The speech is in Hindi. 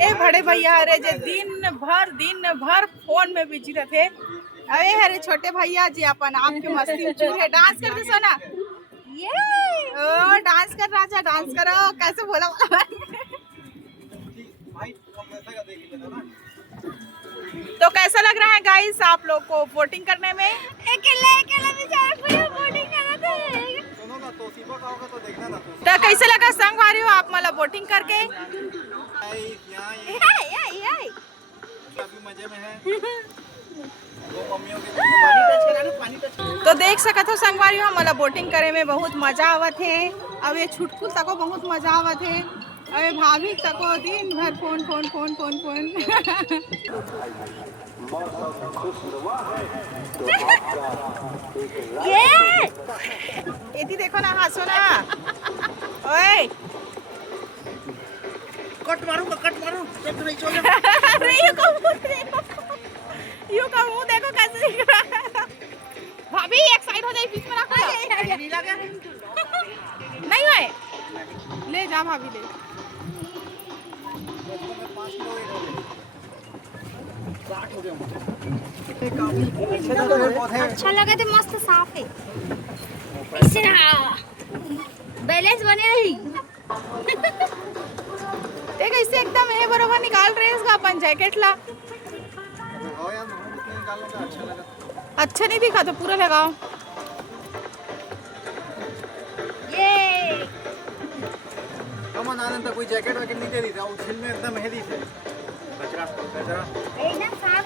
ए बड़े भैया हरे जे दिन भर फोन में बिजी रहते। अरे हरे छोटे भैया जी अपन आपके मस्ती में चूर है। डांस करते सोना, ये ओ डांस कर राजा, डांस करो। कैसे बोला तो कैसा लग रहा है गाइस आप लोग को वोटिंग करने में? अकेले वोटिंग तो कैसे लगा संग वारी हो आप मतलब वोटिंग करके? मजे में है। तो देख सकत हो संगवारी हो मतलब बोटिंग करे में बहुत मजा आवत है। अब ये छुटकुल तको बहुत मजा आवत है। अरे भाभी तको दिन भर phone phone phone phone phone ये देखो ना, हंसो ना। ओए कट मारूंगा, कट मारूं जब नहीं छोड़। अरे यू का मुंह देखो कैसे दिख रहा है। भाभी एक साइड हो जाए, बीच में रखो। नहीं लगा नहीं है, ले जा भाभी ले। अच्छा लगा तो मस्त साफ है, ऐसे बैलेंस बने रही। देख इससे एकदम है बरोबर निकाल रहे इसका अपन जैकेट ला। अच्छा नहीं दिखा तो पूरा लगाओ। ये कमन आनंद कोई जैकेट वैकेट नहीं दे दी था, उछल में एकदम हेदी थे। कचरा कचरा एकदम साफ।